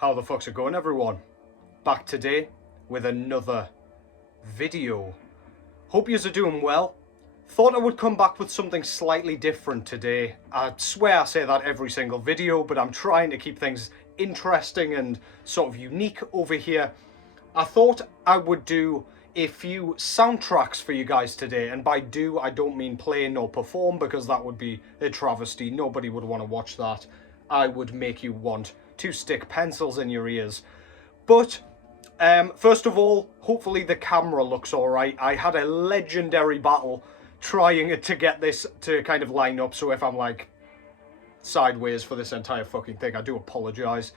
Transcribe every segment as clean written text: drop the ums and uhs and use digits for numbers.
How the fuck's it going, everyone? Back today with another video. Hope yous are doing well. Thought I would come back with something slightly different today. I swear I say that every single video, but I'm trying to keep things interesting and sort of unique over here. I thought I would do a few soundtracks for you guys today, and by do I don't mean play nor perform, because that would be a travesty. Nobody would want to watch that. I would make you want to stick pencils in your ears. But first of all, hopefully the camera looks alright. I had a legendary battle trying to get this to kind of line up, so if I'm like sideways for this entire fucking thing, I do apologise.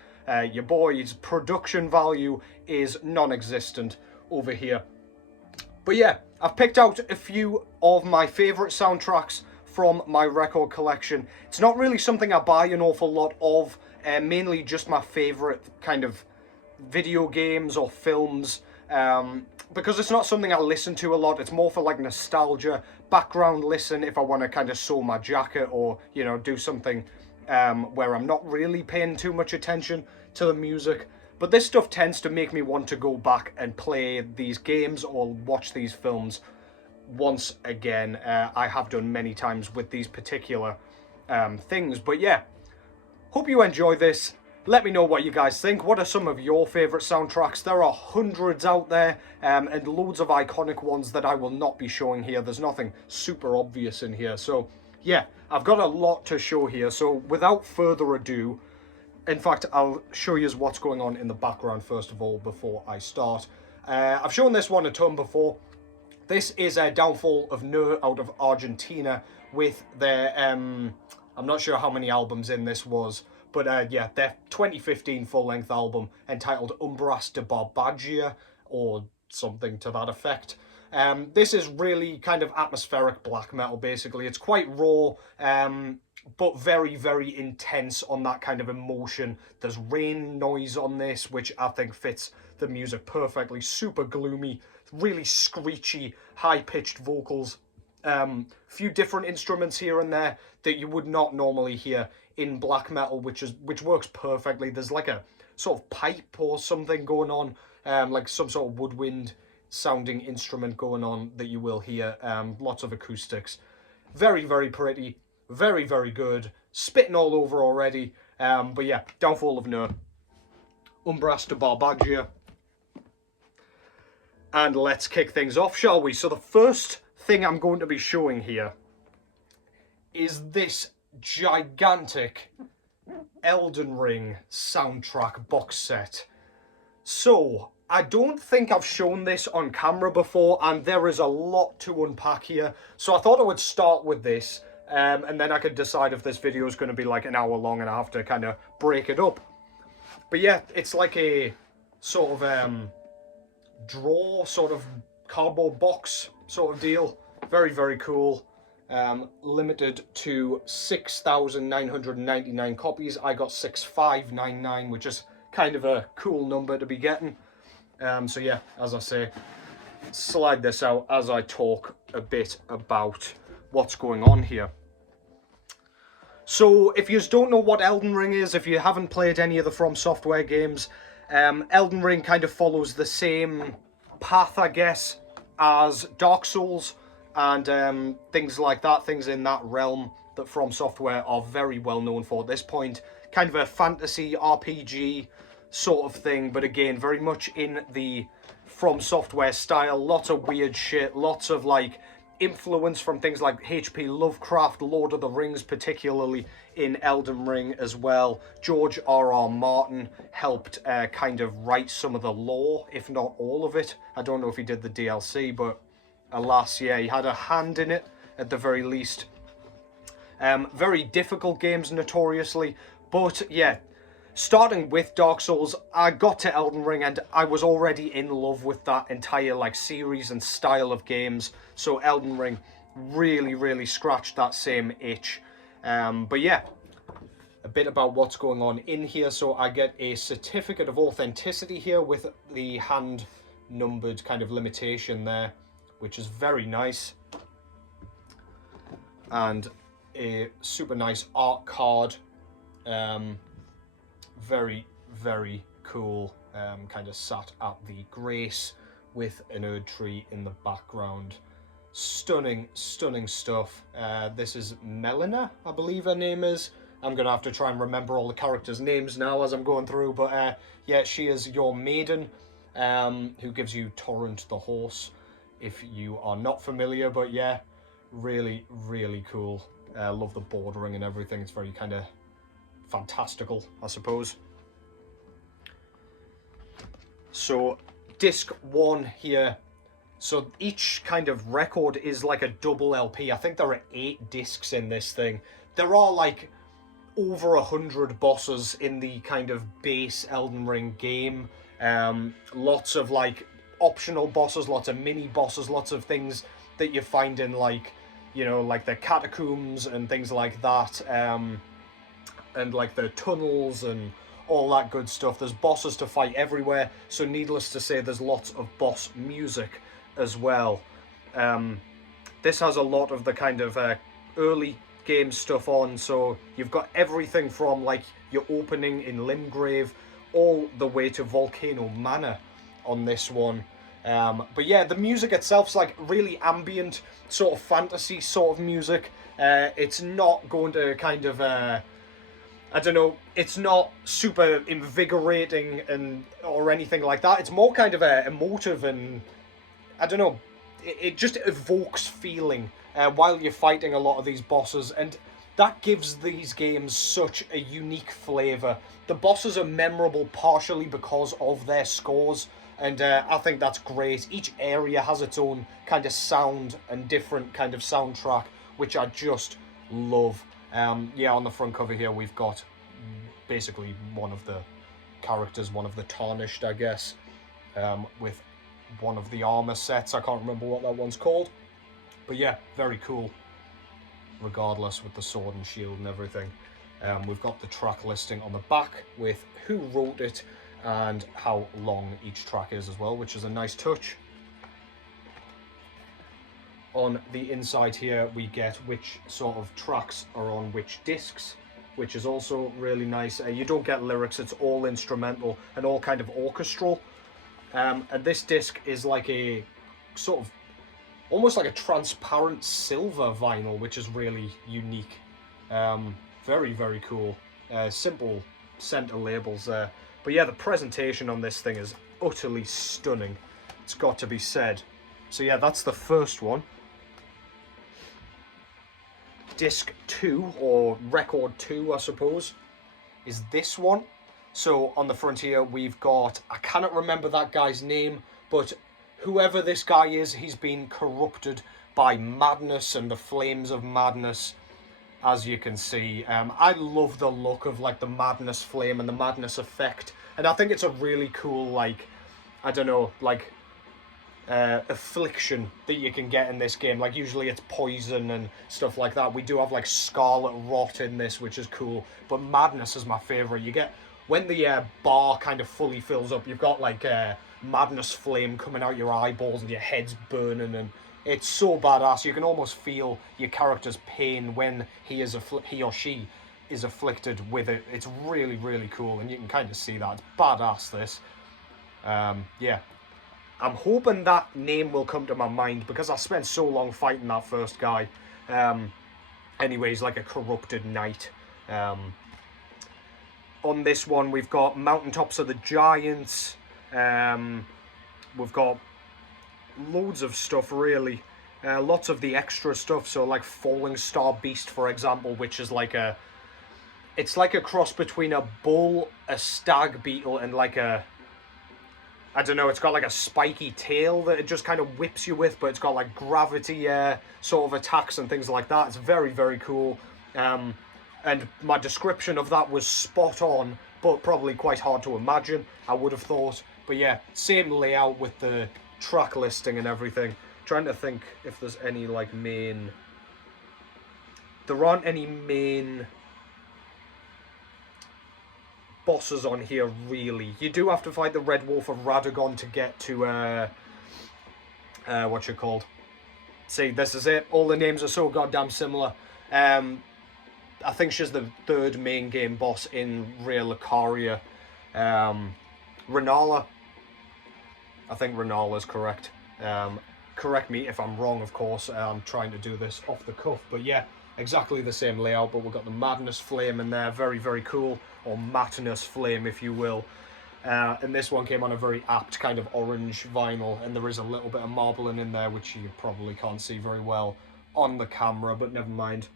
Your boy's production value is non-existent over here. But yeah, I've picked out a few of my favourite soundtracks from my record collection. It's not really something I buy an awful lot of, mainly just my favourite kind of video games or films, because it's not something I listen to a lot. It's more for like nostalgia, background listen if I want to kind of sew my jacket or, you know, do something where I'm not really paying too much attention to the music. But this stuff tends to make me want to go back and play these games or watch these films once again. I have done many times with these particular things. But yeah, hope you enjoy this. Let me know what you guys think. What are some of your favourite soundtracks? There are hundreds out there, and loads of iconic ones that I will not be showing here. There's nothing super obvious in here. So yeah, I've got a lot to show here. So without further ado, in fact, I'll show you what's going on in the background first of all before I start. I've shown this one a ton before. This is a Downfall of Nur out of Argentina with their, I'm not sure how many albums in this was, but yeah, their 2015 full-length album entitled Umbras de Barbagia, or something to that effect. This is really kind of atmospheric black metal, basically. It's quite raw, but very, very intense on that kind of emotion. There's rain noise on this, which I think fits the music perfectly. Super gloomy, really screechy, high-pitched vocals. Few different instruments here and there that you would not normally hear in black metal, which works perfectly. There's like a sort of pipe or something going on, like some sort of woodwind sounding instrument going on that you will hear. Lots of acoustics. Very, very pretty. Very, very good. Spitting all over already. But yeah, Downfall of Nur. Umbras de Barbagia. And let's kick things off, shall we? So the first thing I'm going to be showing here is this gigantic Elden Ring soundtrack box set. So, I don't think I've shown this on camera before, and there is a lot to unpack here. So I thought I would start with this, and then I could decide if this video is going to be like an hour long and I have to kind of break it up. But yeah, it's like a sort of drawer, sort of cardboard box sort of deal. Very, very cool. Limited to 6,999 copies. I got 6,599, which is kind of a cool number to be getting. So yeah, as I say, slide this out as I talk a bit about what's going on here. So if you don't know what Elden Ring is, if you haven't played any of the From Software games, Elden Ring kind of follows the same path, I guess, as Dark Souls and things like that, things in that realm that From Software are very well known for at this point. Kind of a fantasy RPG sort of thing, but again, very much in the From Software style. Lots of weird shit, lots of like influence from things like H.P. Lovecraft, Lord of the Rings, particularly in Elden Ring as well. George R.R. Martin helped kind of write some of the lore, if not all of it. I don't know if he did the DLC, but alas, yeah, he had a hand in it at the very least. Very difficult games, notoriously, but yeah, starting with Dark Souls, I got to Elden Ring and I was already in love with that entire like series and style of games. So Elden Ring really, really scratched that same itch. But yeah, a bit about what's going on in here. So I get a certificate of authenticity here with the hand numbered kind of limitation there, which is very nice. And a super nice art card. Very, very cool. Kind of sat at the grace with an Erd tree in the background. Stunning, stunning stuff. This is Melina, I believe her name is. I'm going to have to try and remember all the characters' names now as I'm going through. But yeah, she is your maiden, who gives you Torrent the horse, if you are not familiar. But yeah, really, really cool. Love the bordering and everything. It's very kind of fantastical, I suppose. So, disc 1 here. So each kind of record is like a double LP. I think there are 8 discs in this thing. There are like over 100 bosses in the kind of base Elden Ring game. Lots of like optional bosses, lots of mini bosses, lots of things that you find in like, you know, like the catacombs and things like that. And like the tunnels and all that good stuff. There's bosses to fight everywhere. So needless to say, there's lots of boss music as well. This has a lot of the kind of early game stuff on, so you've got everything from like your opening in Limgrave all the way to Volcano Manor on this one. But yeah, the music itself's like really ambient, sort of fantasy sort of music. It's not going to kind of I don't know, it's not super invigorating and or anything like that. It's more kind of emotive and I don't know, it just evokes feeling while you're fighting a lot of these bosses, and that gives these games such a unique flavour. The bosses are memorable partially because of their scores, and I think that's great. Each area has its own kind of sound and different kind of soundtrack, which I just love. Yeah, on the front cover here we've got basically one of the characters, one of the Tarnished, I guess, with one of the armor sets. I can't remember what that one's called, but yeah, very cool regardless, with the sword and shield and everything. We've got the track listing on the back with who wrote it and how long each track is as well, which is a nice touch. On the inside here we get which sort of tracks are on which discs, which is also really nice. You don't get lyrics, it's all instrumental and all kind of orchestral. And this disc is like a sort of almost like a transparent silver vinyl, which is really unique. Very, very cool. Simple center labels there. But yeah, the presentation on this thing is utterly stunning. It's got to be said. So yeah, that's the first one. Disc 2, or record 2, I suppose, is this one. So on the front here we've got, I cannot remember that guy's name, but whoever this guy is, he's been corrupted by madness and the flames of madness, as you can see. I love the look of like the madness flame and the madness effect, and I think it's a really cool, like, I don't know, like affliction that you can get in this game. Like usually it's poison and stuff like that. We do have like scarlet rot in this, which is cool, but madness is my favorite. You get, when the bar kind of fully fills up, you've got like madness flame coming out your eyeballs and your head's burning, and it's so badass. You can almost feel your character's pain when he or she is afflicted with it. It's really, really cool, and you can kind of see that. It's badass, this. Yeah, I'm hoping that name will come to my mind because I spent so long fighting that first guy. Anyways, like a corrupted knight. On this one we've got Mountaintops of the Giants. We've got loads of stuff, really. Lots of the extra stuff, so like Falling Star Beast, for example, which is like it's like a cross between a bull, a stag beetle, and like a, I don't know, it's got like a spiky tail that it just kind of whips you with, but it's got like gravity sort of attacks and things like that. It's very, very cool. And my description of that was spot on, but probably quite hard to imagine, I would have thought. But yeah, same layout with the track listing and everything. Trying to think if there's any like main... There aren't any main bosses on here, really. You do have to fight the Red Wolf of Radagon to get to, what's it called? See, this is it. All the names are so goddamn similar. I think she's the third main game boss in Raya Lucaria. Renala. I think Renala is correct. Correct me if I'm wrong, of course. I'm trying to do this off the cuff. But yeah, exactly the same layout, but we've got the Madness Flame in there. Very, very cool. Or Matness Flame, if you will. And this one came on a very apt kind of orange vinyl, and there is a little bit of marbling in there, which you probably can't see very well on the camera, but never mind.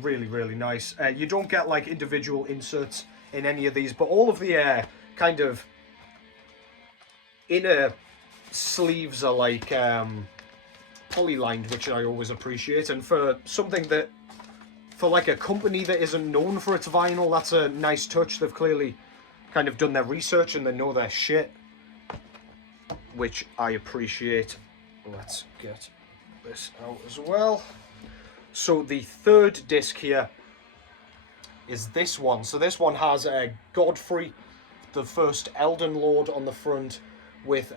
Really, really nice. You don't get like individual inserts in any of these, but all of the kind of inner sleeves are like poly-lined, which I always appreciate. And for something that, for like a company that isn't known for its vinyl, that's a nice touch. They've clearly kind of done their research and they know their shit, which I appreciate. Let's get this out as well. So the third disc here is this one. So this one has Godfrey, the first Elden Lord, on the front, with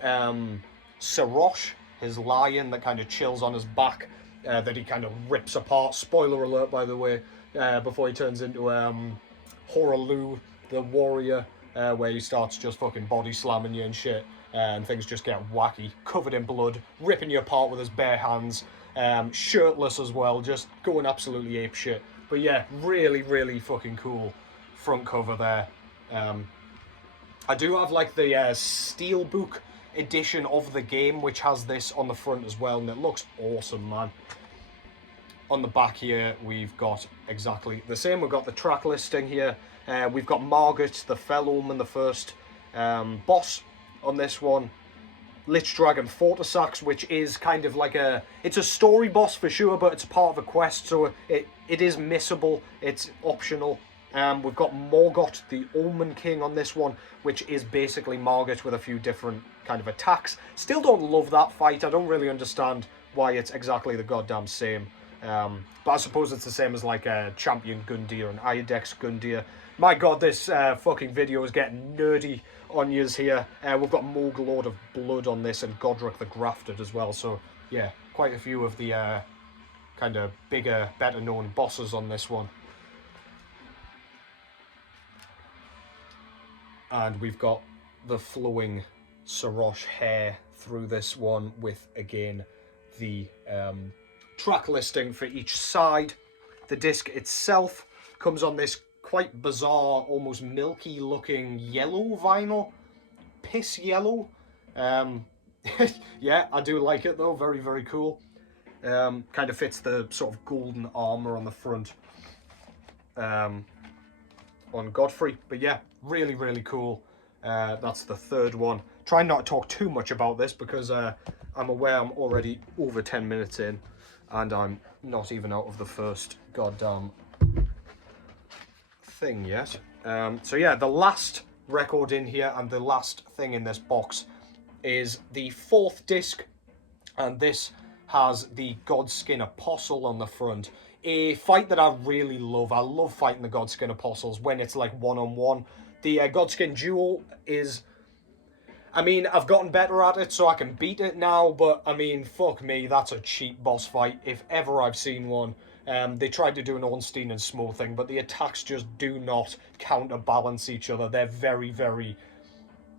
Sarosh, his lion that kind of chills on his back, that he kind of rips apart. Spoiler alert, by the way, before he turns into Horalu, the warrior, where he starts just fucking body slamming you and shit, and things just get wacky, covered in blood, ripping you apart with his bare hands, shirtless as well, just going absolutely apeshit. But yeah, really, really fucking cool front cover there. I do have like the Steelbook edition of the game, which has this on the front as well, and it looks awesome, man. On the back here, we've got exactly the same. We've got the track listing here. We've got Margaret, the Fellowman, the first boss on this one. Lich Dragon Fortisax, which is kind of like it's a story boss for sure, but it's part of a quest, so it is missable. It's optional. We've got Morgoth, the Omen King, on this one, which is basically Margaret with a few different kind of attacks. Still don't love that fight. I don't really understand why it's exactly the goddamn same. But I suppose it's the same as like a Champion Gundyr and Iodex Gundyr. My god, this fucking video is getting nerdy on yous here. We've got Moog, Lord of Blood on this, and Godric the Grafted as well. So yeah, quite a few of the kind of bigger, better known bosses on this one. And we've got the flowing Sarosh hair through this one with, again, the track listing for each side. The disc itself comes on this quite bizarre, almost milky looking yellow vinyl. Piss yellow. Yeah, I do like it though. Very, very cool. Kind of fits the sort of golden armor on the front. On Godfrey, but yeah, really, really cool. That's the third one. Try not to talk too much about this because I'm aware I'm already over 10 minutes in and I'm not even out of the first goddamn thing yet. So yeah, the last record in here and the last thing in this box is the fourth disc, and this has the Godskin Apostle on the front. A fight that I really love. I love fighting the Godskin Apostles when it's like one-on-one. The Godskin Duel is... I mean, I've gotten better at it, so I can beat it now, but, I mean, fuck me, that's a cheap boss fight, if ever I've seen one. They tried to do an Ornstein and Small thing, but the attacks just do not counterbalance each other. They're very, very...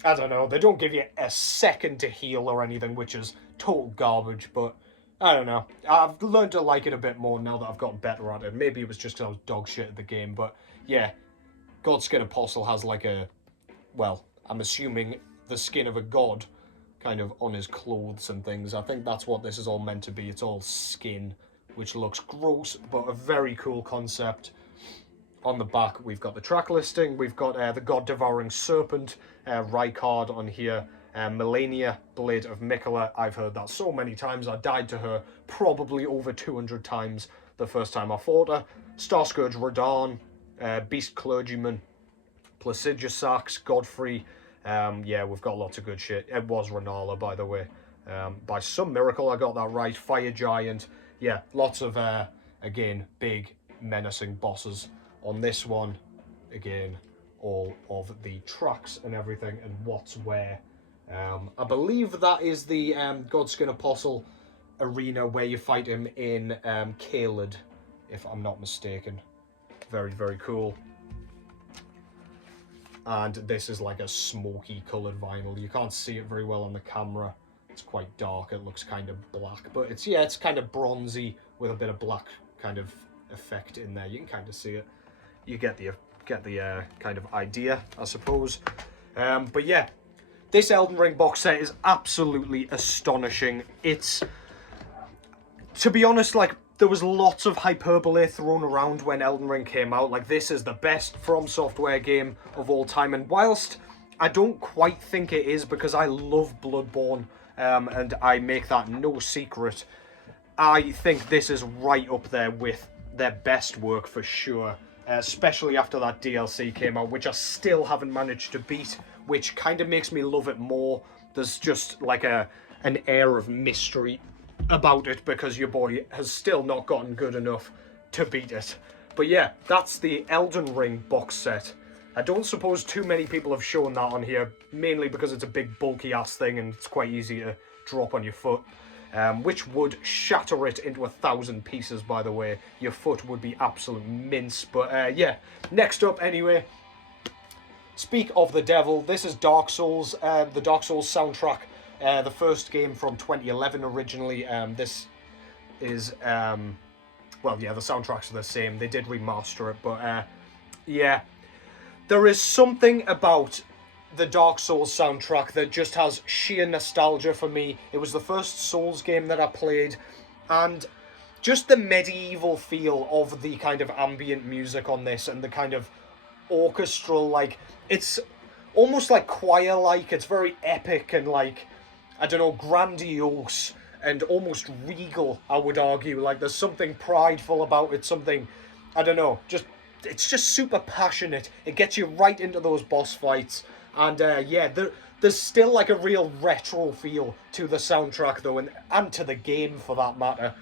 I don't know, they don't give you a second to heal or anything, which is total garbage, but... I don't know. I've learned to like it a bit more now that I've gotten better at it. Maybe it was just because I was dog shit at the game, but yeah. Godskin Apostle has like a, well, I'm assuming the skin of a god kind of on his clothes and things. I think that's what this is all meant to be. It's all skin, which looks gross, but a very cool concept. On the back, we've got the track listing. We've got the God-Devouring Serpent, Rykard on here. Melania, Blade of Mikola, I've heard that so many times. I died to her probably over 200 times the first time I fought her. Starscourge Radahn, Beast Clergyman, Placidusax, Godfrey. Yeah, we've got lots of good shit. It was Renala, by the way. By some miracle, I got that right. Fire Giant. Yeah, lots of, again, big, menacing bosses. On this one, again, all of the tracks and everything and what's where. I believe that is the Godskin Apostle arena where you fight him in Caelid, if I'm not mistaken. Very, very cool. and this is like a smoky coloured vinyl. You can't see it very well on the camera. It's quite dark. It looks kind of black, but it's kind of bronzy with a bit of black kind of effect in there. You can kind of see it. You get the kind of idea, I suppose. But yeah, this Elden Ring box set is absolutely astonishing. It's, to be honest, like, there was lots of hyperbole thrown around when Elden Ring came out. Like, this is the best From Software game of all time. And whilst I don't quite think it is, because I love Bloodborne, and I make that no secret, I think this is right up there with their best work for sure. Especially after that DLC came out, which I still haven't managed to beat, which kind of makes me love it more. There's just like an air of mystery about it, because your boy has still not gotten good enough to beat it. But yeah, that's the Elden Ring box set. I don't suppose too many people have shown that on here, mainly because it's a big bulky ass thing and it's quite easy to drop on your foot, which would shatter it into 1,000 pieces, by the way. Your foot would be absolute mince. But yeah, next up anyway, speak of the devil, this is Dark Souls, the Dark Souls soundtrack. The first game from 2011 originally. This is, well, yeah, the soundtracks are the same. They did remaster it, but yeah. There is something about the Dark Souls soundtrack that just has sheer nostalgia for me. It was the first Souls game that I played, and just the medieval feel of the kind of ambient music on this, and the kind of orchestral, like, it's almost like choir-like. It's very epic and, like, I don't know, grandiose and almost regal, I would argue. Like, there's something prideful about it, something, I don't know, it's just super passionate. It gets you right into those boss fights. And yeah, there's still like a real retro feel to the soundtrack though, and to the game for that matter.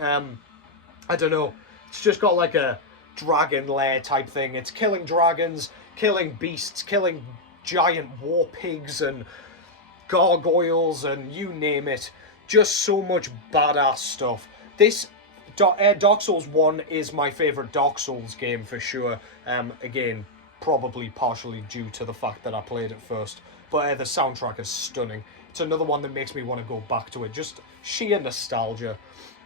I don't know, it's just got like a dragon lair type thing. It's killing dragons, killing beasts, killing giant war pigs and gargoyles and you name it. Just so much badass stuff. This Dark Souls 1 is my favourite Dark Souls game for sure. Again, probably partially due to the fact that I played it first. But the soundtrack is stunning. It's another one that makes me want to go back to it. Just sheer nostalgia.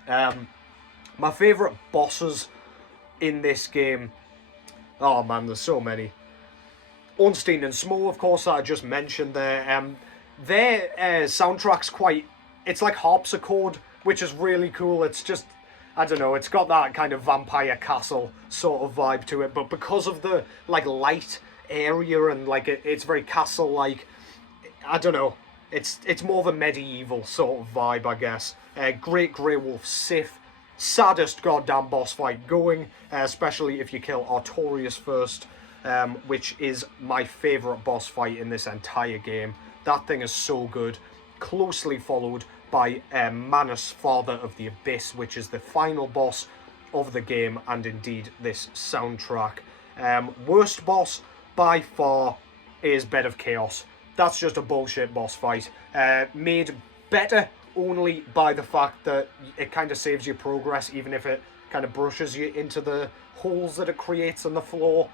My favourite bosses in this game, oh man, there's so many. Ornstein and Smough, of course, that I just mentioned there. Their soundtrack's quite, it's like harpsichord, which is really cool. It's just, I don't know, it's got that kind of vampire castle sort of vibe to it, but because of the like light area and like it's very castle-like, I don't know, it's more of a medieval sort of vibe, I guess. Great Grey Wolf Sith, saddest goddamn boss fight going, especially if you kill Artorias first, which is my favourite boss fight in this entire game. That thing is so good. Closely followed by Manus, Father of the Abyss, which is the final boss of the game, and indeed this soundtrack. Worst boss by far is Bed of Chaos. That's just a bullshit boss fight. Made better only by the fact that it kind of saves your progress, even if it kind of brushes you into the holes that it creates on the floor,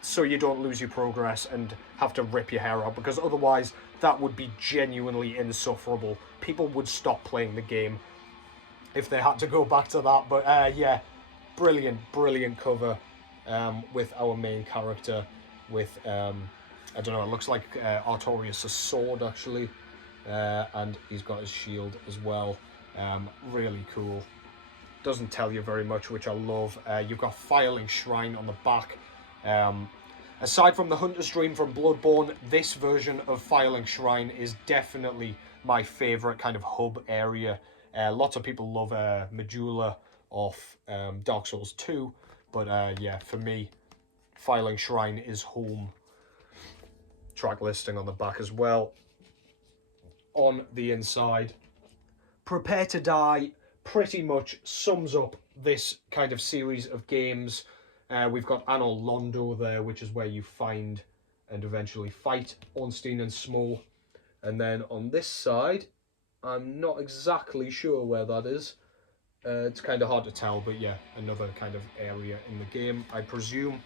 so you don't lose your progress and have to rip your hair out, because otherwise that would be genuinely insufferable. People would stop playing the game if they had to go back to that. But yeah, brilliant cover with our main character with, I don't know, it looks like Artorias' sword actually, and he's got his shield as well. Really cool. Doesn't tell you very much, which I love. You've got Firelink Shrine on the back. Aside from the Hunter's Dream from Bloodborne, this version of Firelink Shrine is definitely my favourite kind of hub area. Lots of people love Majula off Dark Souls 2, but yeah, for me, Firelink Shrine is home. Track listing on the back as well. On the inside, Prepare to Die pretty much sums up this kind of series of games. We've got Anor Londo there, which is where you find and eventually fight Ornstein and Smough. And then on this side, I'm not exactly sure where that is. It's kind of hard to tell, but yeah, another kind of area in the game, I presume.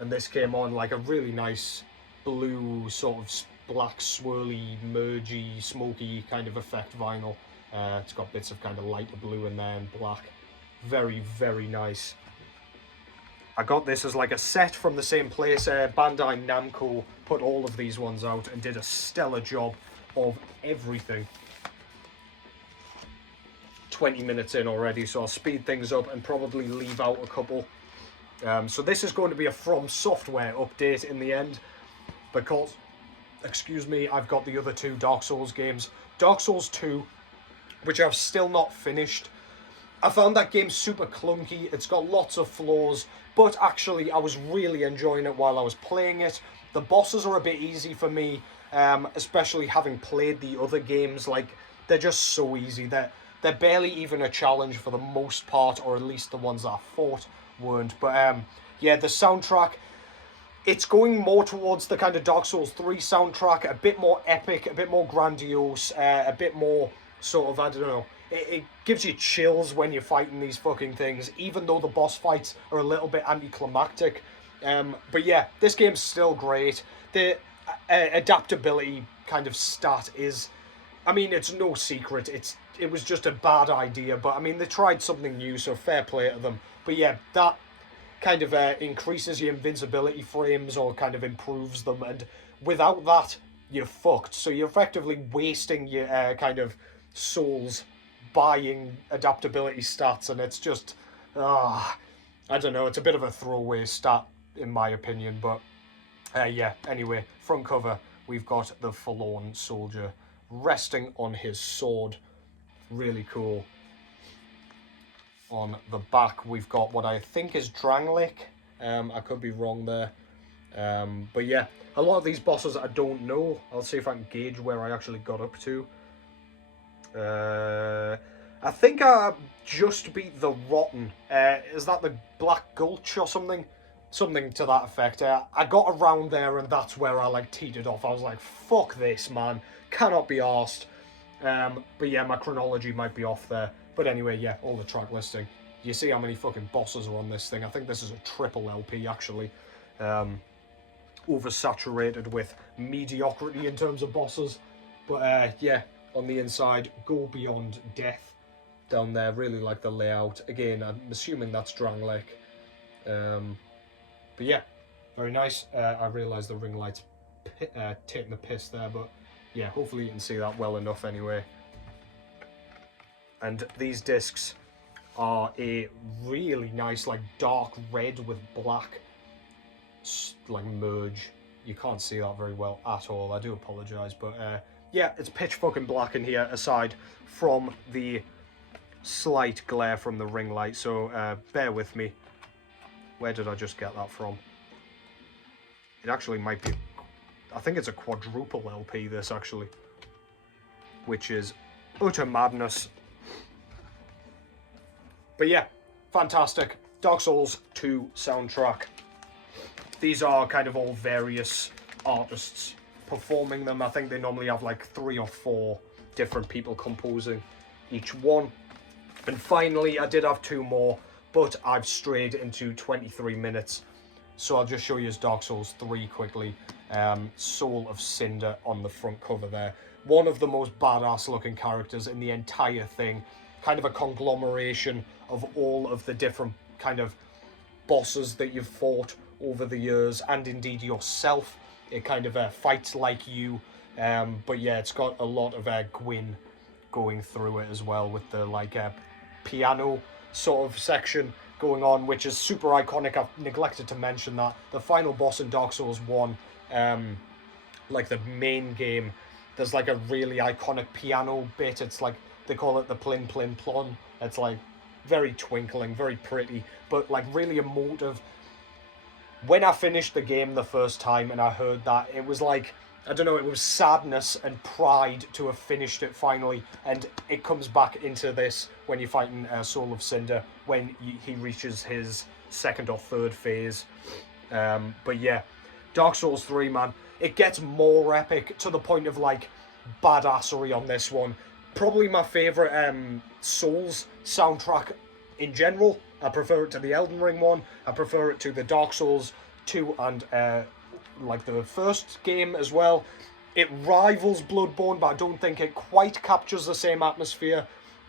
and this came on like a really nice blue sort of black swirly, mergy, smoky kind of effect vinyl. It's got bits of kind of lighter blue in there and black. Very, very nice. I got this as like a set from the same place. Bandai Namco put all of these ones out and did a stellar job of everything. 20 minutes in already, so I'll speed things up and probably leave out a couple. So this is going to be a From Software update in the end, because, excuse me, I've got the other two Dark Souls games. Dark Souls 2, which I've still not finished. I found that game super clunky. It's got lots of flaws, but actually I was really enjoying it while I was playing it. The bosses are a bit easy for me, especially having played the other games. Like, they're just so easy. They're barely even a challenge for the most part, or at least the ones that I fought weren't. But yeah, the soundtrack, it's going more towards the kind of Dark Souls 3 soundtrack, a bit more epic, a bit more grandiose, a bit more sort of, I don't know, it gives you chills when you're fighting these fucking things, even though the boss fights are a little bit anticlimactic. But yeah, this game's still great. The adaptability kind of stat is, I mean, it's no secret, it was just a bad idea, but I mean, they tried something new, so fair play to them. But yeah, that kind of increases your invincibility frames or kind of improves them, and without that, you're fucked. So you're effectively wasting your kind of souls buying adaptability stats, and it's just, I don't know, it's a bit of a throwaway stat in my opinion, but yeah, anyway, front cover, we've got the Forlorn Soldier resting on his sword. Really cool. On the back, we've got what I think is Drangleic. I could be wrong there. But yeah, a lot of these bosses I don't know. I'll see if I can gauge where I actually got up to. I think I just beat the Rotten. Is that the Black Gulch or something? Something to that effect. I got around there and that's where I like teetered off. I was like, fuck this, man. Cannot be arsed. But yeah, my chronology might be off there. But anyway, yeah, all the track listing. You see how many fucking bosses are on this thing. I think this is a triple LP, actually. Oversaturated with mediocrity in terms of bosses. But yeah, on the inside, Go Beyond Death. Down there, really like the layout. Again, I'm assuming that's Drangleic. But yeah, very nice. I realise the ring light's taking the piss there, but yeah, hopefully you can see that well enough anyway. And these discs are a really nice, like, dark red with black, like, merge. You can't see that very well at all. I do apologise, but yeah, it's pitch fucking black in here, aside from the slight glare from the ring light. So bear with me. Where did I just get that from? It actually might be, I think it's a quadruple LP, this actually, which is utter madness. But yeah, fantastic. Dark Souls 2 soundtrack. These are kind of all various artists performing them. I think they normally have like 3 or 4 different people composing each one. And finally, I did have 2 more, but I've strayed into 23 minutes. So I'll just show you Dark Souls 3 quickly. Soul of Cinder on the front cover there. One of the most badass looking characters in the entire thing. Kind of a conglomeration of all of the different kind of bosses that you've fought over the years, and indeed yourself. It kind of fights like you, but yeah, it's got a lot of Gwyn going through it as well, with the like piano sort of section going on, which is super iconic. I've neglected to mention that the final boss in Dark Souls 1, like the main game, there's like a really iconic piano bit. It's like, they call it the plin plin plon. It's like very twinkling, very pretty, but like really emotive. When I finished the game the first time and I heard that, it was like, I don't know, it was sadness and pride to have finished it finally, and it comes back into this when you're fighting Soul of Cinder, when he reaches his 2nd or 3rd phase. But yeah, Dark Souls 3, man, it gets more epic to the point of like badassery on this one. Probably my favourite Souls soundtrack in general. I prefer it to the Elden Ring one. I prefer it to the Dark Souls 2 and like the first game as well. It rivals Bloodborne, but I don't think it quite captures the same atmosphere.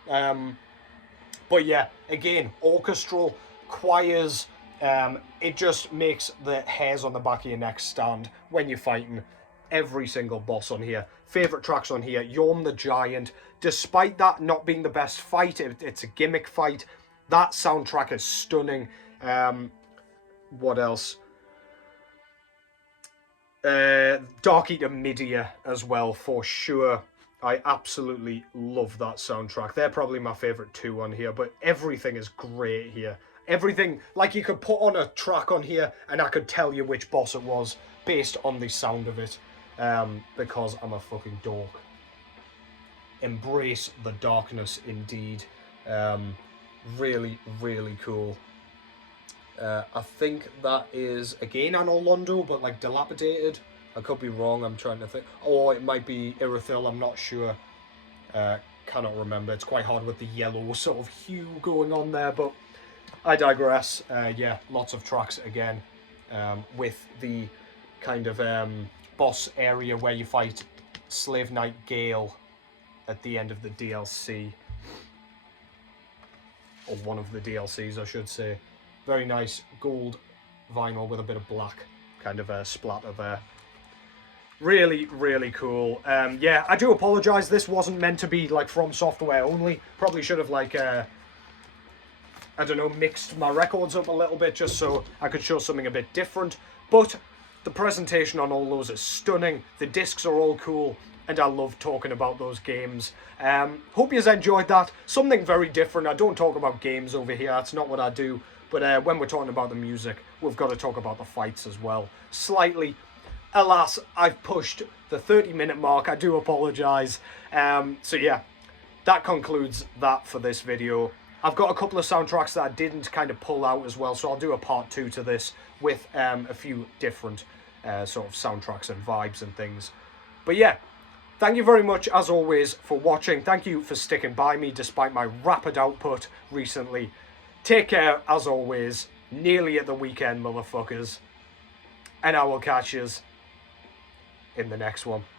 But yeah, again, orchestral, choirs, it just makes the hairs on the back of your neck stand when you're fighting every single boss on here. Favourite tracks on here, Yom the Giant. Despite that not being the best fight, it's a gimmick fight. That soundtrack is stunning. What else? Dark Eater Midia as well, for sure. I absolutely love that soundtrack. They're probably my favourite 2 on here, but everything is great here. Everything, like you could put on a track on here and I could tell you which boss it was based on the sound of it, because I'm a fucking dork. Embrace the darkness indeed. Really, really cool. I think that is, again, an Orlando, but like dilapidated. I could be wrong, I'm trying to think. Or it might be Irithyll, I'm not sure. Cannot remember. It's quite hard with the yellow sort of hue going on there, but I digress. Yeah, lots of tracks again, with the kind of boss area where you fight Slave Knight Gale at the end of the DLC. Or one of the DLCs, I should say. Very nice gold vinyl with a bit of black kind of splatter there. Really, really cool. Yeah, I do apologise. This wasn't meant to be like From Software only. Probably should have like, I don't know, mixed my records up a little bit just so I could show something a bit different. But the presentation on all those is stunning. The discs are all cool. And I love talking about those games. Hope you enjoyed that. Something very different. I don't talk about games over here. That's not what I do. But when we're talking about the music, we've got to talk about the fights as well. Slightly. Alas, I've pushed the 30-minute mark. I do apologise. So yeah, that concludes that for this video. I've got a couple of soundtracks that I didn't kind of pull out as well. So I'll do a part 2 to this with a few different sort of soundtracks and vibes and things. But yeah. Thank you very much, as always, for watching. Thank you for sticking by me despite my rapid output recently. Take care, as always. Nearly at the weekend, motherfuckers. And I will catch yous in the next one.